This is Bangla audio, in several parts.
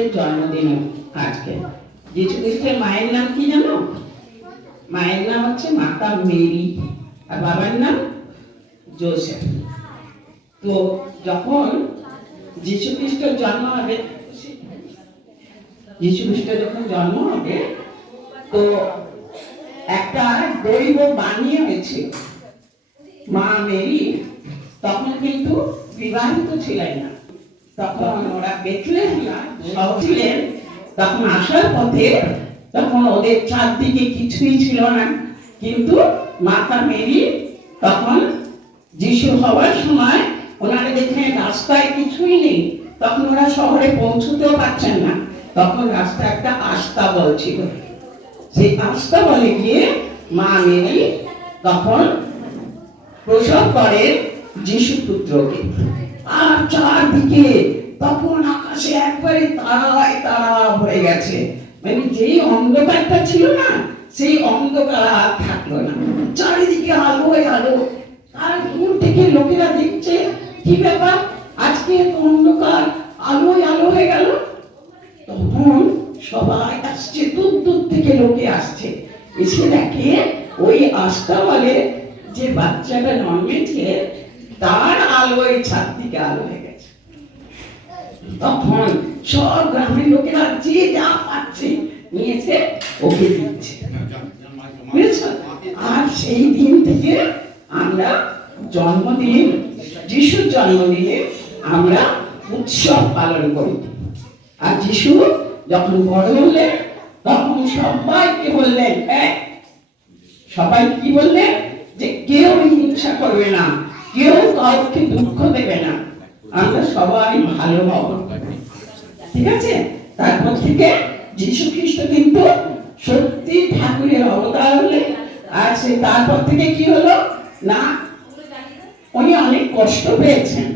খ্রিস্টের জন্মদিন আজকে। যীশু খ্রিস্টের মায়ের নাম কি জানো? মায়ের নাম হচ্ছে মাতা মেরি, আর বাবার নাম জোসেফ। তো যখন যীশু খ্রিস্টের জন্ম হবে, যীশু খ্রিস্টের যখন জন্ম হবে, তো একটা দৈব বাণী হয়েছিল। মা মেরি তখন কিন্তু বিবাহিত ছিলেন না, তখন ওরা বেথলেহেমে ছিলেন। তখন আসার পথে তখন ওদের চারদিকে কিছুই ছিল না, কিন্তু মাতা মেরি তখন যিশু হওয়ার সময় ওনারা দেখেন রাস্তায় কিছুই নেই, তখন ওরা শহরে পৌঁছতেও পারছেন না, তখন রাস্তা একটা আস্তাবল ছিল। সেই আস্তাবলে গিয়ে মা মেরি তখন প্রসব করেন যিশু পুত্রকে। আর চারদিকে তখন আকাশে একবারে তারায় তারা হয়ে গেছে, মানে যেই অন্ধকারটা ছিল না, সেই অন্ধকার আর থাকলো না, চারিদিকে আলোয় আলো। আর দূর থেকে লোকেরা দেখছে, কি ব্যাপার, আজকে এত অন্ধকার, আলোয় আলো হয়ে গেল। তখন সবাই আসছে, দূর দূর থেকে লোকে আসছে, এসে দেখে ওই আস্তাবলে যে বাচ্চাটা জন্মেছে তার আলোয় চারদিকে আলো হয়ে গেছে। তখন সব গ্রামের লোকেরা যে যা পাচ্ছে নিয়েছে ওকে দিচ্ছে, বুঝেছ? আর সেই দিন থেকে আমরা জন্মদিন, যিশুর জন্মদিনে আমরা উৎসব পালন করি। আর যিশু যখন বড় হলেন তখন সবাইকে বললেন, সবাই কি বললেন, যে কেউ হিংসা করবে না, কেউ কাউকে দুঃখ দেবে না, আমরা সবাই ভালো হব, ঠিক আছে? তারপর থেকে যীশু খ্রিস্ট কিন্তু সত্যি ঠাকুরের অবতার হলেন। আর সে তারপর থেকে কি হলো না, উনি অনেক কষ্ট পেয়েছেন।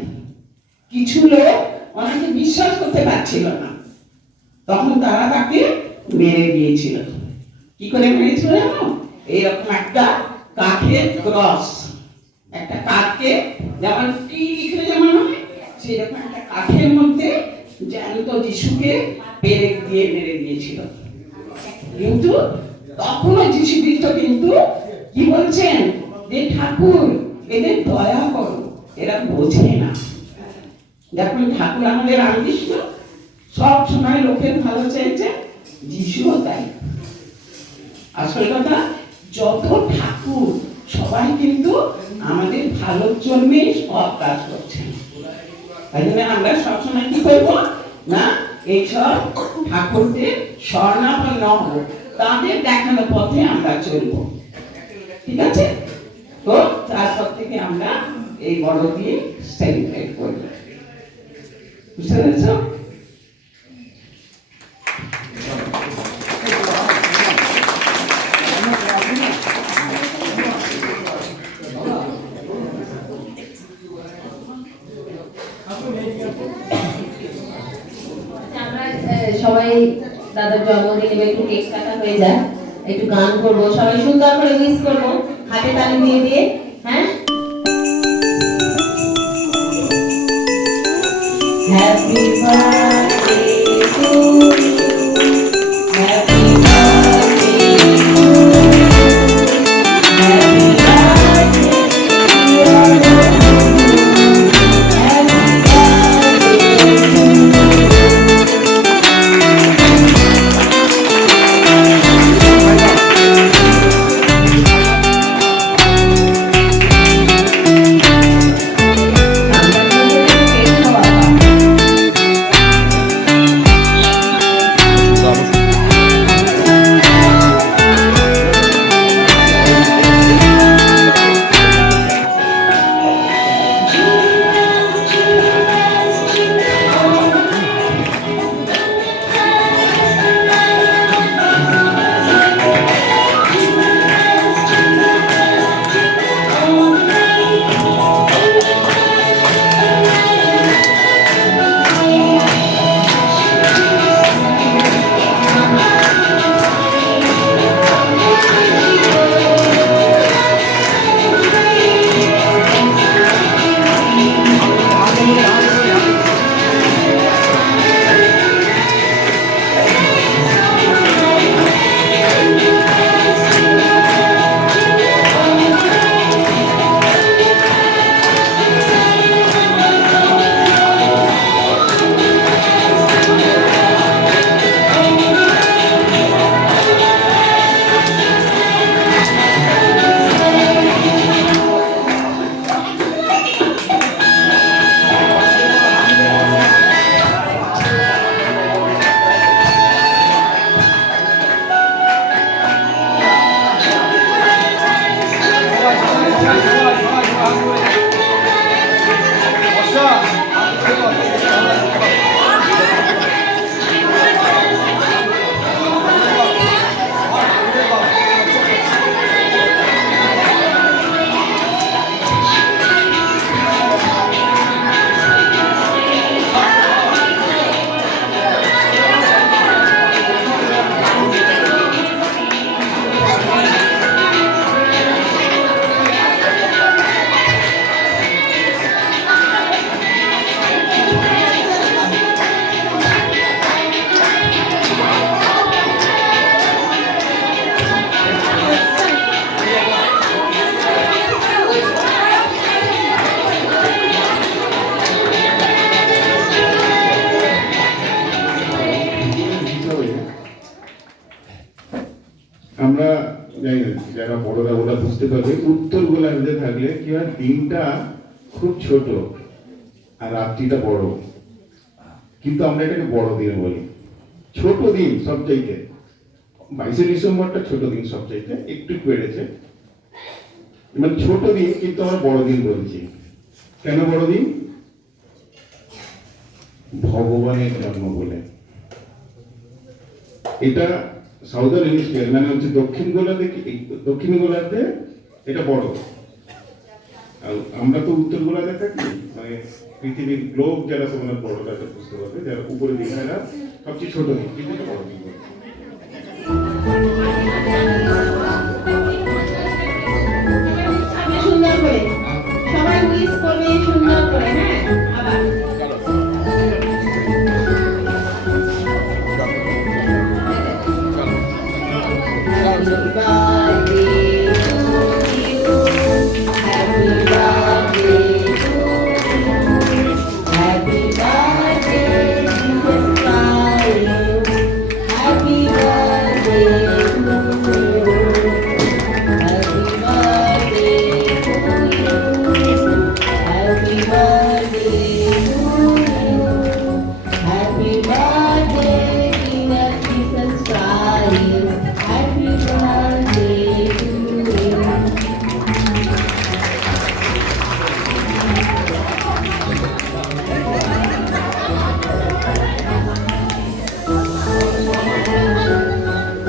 কিছু লোক ওনাকে বিশ্বাস করতে পারছিল না, তখন তারা তাকে মেরে দিয়েছিল। কি করে মেরেছিল জানো? এইরকম একটা কাঠের ক্রস, একটা কাঠকে যেমন টি লিখলে যেমন হয়, সেরকম একটা কাঠের মধ্যে জ্যান্ত যিশুকে পেরেক দিয়ে মেরে দিয়েছিল। কিন্তু তখনও যীশু খ্রিস্ট কিন্তু কি বলছেন, যে ঠাকুর এদের দয়া করো, এরা বোঝে না। দেখুন ঠাকুর আমাদের রামকৃষ্ণ সব সময় লোকের ভালো চেয়েছে, যিশুও তাই। আসল কথা, যত ঠাকুর সবাই কিন্তু আমাদের ভালোর জন্যই সব কাজ করছেন। তাই জন্য আমরা সবসময় কি করবো না, এইসব ঠাকুরদের শরণাপন্ন হব, তাদের দেখানো পথে আমরা চলবো, ঠিক আছে? তো তারপর থেকে আমরা এই বড়দিন সেলিব্রেট করব, বুঝতে পেরেছ? সবাই দাদার জন্মদিনে একটু কেক কাটা হয়ে যায়, একটু গান করবো, সবাই সুন্দর করে উইশ করবো, হাতে তালি দিয়ে দিয়ে। হ্যাঁ, happy birthday to you, happy birthday to you, happy birthday যারা বড়রা ওরা বুঝতে পারবে, উত্তর গোলার্ধে থাকলে কি হয়, দিনটা খুব ছোট আর রাত্রিটা বড়, কিন্তু আমরা এটাকে বড় দিন বলি। ছোট দিন সবচাইতে, 22শে ডিসেম্বরটা ছোট দিন সবচাইতে, একটু বেড়েছে, মানে ছোট দিন কিন্তু আমরা বড় দিন বলছি। কেন বড় দিন? ভগবানের জন্ম বলে। এটা সাউদার্ন হেমিস্ফিয়ার মানে হচ্ছে দক্ষিণ গোলার্ধে এটা বড়, আর আমরা তো উত্তর গোলার্ধে থাকি, মানে পৃথিবীর গ্লোব যারা তোমরা বড় তাদের বুঝতে পারবে, যারা উপরে দিকে এরা সবচেয়ে ছোট দিন, কিন্তু এটা বড় দিন বলে। সুন্দর করে সবাই উইশ করবে সুন্দর করে। হ্যাঁ,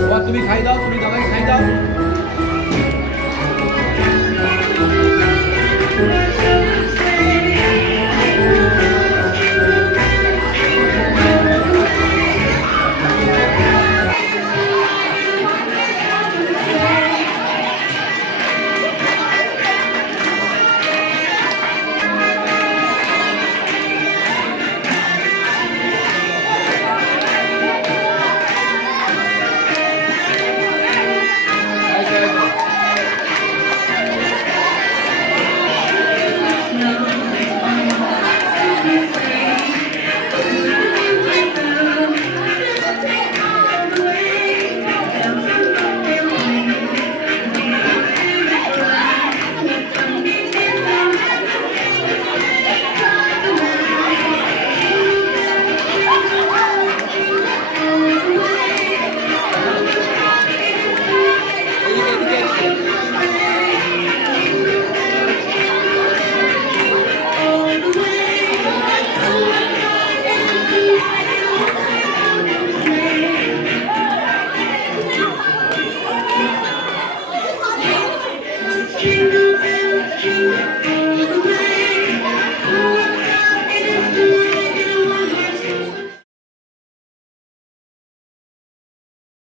আবার তুমি খাই দাও, তুমি দাদাকে খাই দাও।